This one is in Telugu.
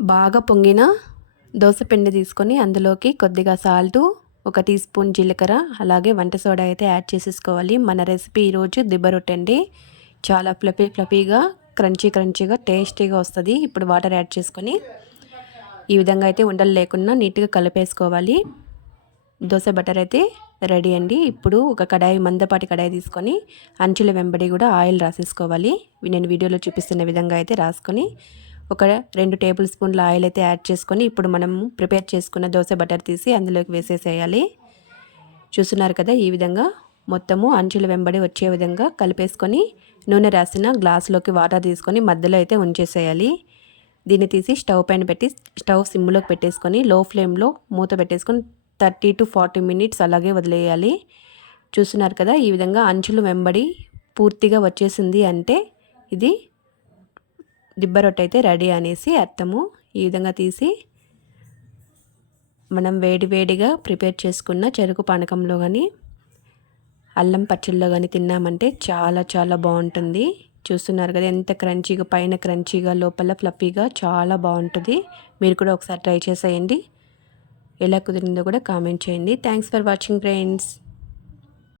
బాగా పొంగిన దోశపిండి తీసుకొని అందులోకి కొద్దిగా సాల్టు ఒక టీ స్పూన్ జీలకర్ర అలాగే వంట సోడా అయితే యాడ్ చేసేసుకోవాలి. మన రెసిపీ ఈరోజు దిబ్బ రొట్టె అండి. చాలా ఫ్లఫీ ఫ్లఫీగా క్రంచీ క్రంచీగా టేస్టీగా వస్తుంది. ఇప్పుడు వాటర్ యాడ్ చేసుకొని ఈ విధంగా అయితే ఉండలు లేకుండా నీట్గా కలిపేసుకోవాలి. దోశ బటర్ అయితే రెడీ అండి. ఇప్పుడు ఒక కడాయి మందపాటి కడాయి తీసుకొని అంచుల వెంబడి కూడా ఆయిల్ రాసేసుకోవాలి. నేను వీడియోలో చూపిస్తున్న విధంగా అయితే రాసుకొని ఒక రెండు టేబుల్ స్పూన్ల ఆయిల్ అయితే యాడ్ చేసుకొని ఇప్పుడు మనం ప్రిపేర్ చేసుకున్న దోశ బటర్ తీసి అందులోకి వేసేసేయాలి. చూస్తున్నారు కదా ఈ విధంగా మొత్తము అంచుల వెంబడి వచ్చే విధంగా కలిపేసుకొని నూనె రాసిన గ్లాసులోకి వాటర్ తీసుకొని మధ్యలో అయితే ఉంచేసేయాలి. దీన్ని తీసి స్టవ్ పైన పెట్టి స్టవ్ సిమ్లోకి పెట్టేసుకొని లో ఫ్లేమ్లో మూత పెట్టేసుకొని థర్టీ టు ఫార్టీ మినిట్స్ అలాగే వదిలేయాలి. చూస్తున్నారు కదా ఈ విధంగా అంచులు వెంబడి పూర్తిగా వచ్చేసింది అంటే ఇది దిబ్బ రొట్టె అయితే రెడీ అనేసి అర్థము ఈ విధంగా తీసి మనం వేడి వేడిగా ప్రిపేర్ చేసుకున్న చెరుకు పానకంలో కానీ అల్లం పచ్చళ్ళలో కానీ తిన్నామంటే చాలా చాలా బాగుంటుంది. చూస్తున్నారు కదా ఎంత క్రంచీగా పైన క్రంచీగా లోపల ఫ్లఫీగా చాలా బాగుంటుంది. మీరు కూడా ఒకసారి ట్రై చేసేయండి. ఎలా కుదిరిందో కూడా కామెంట్ చేయండి. Thanks for watching friends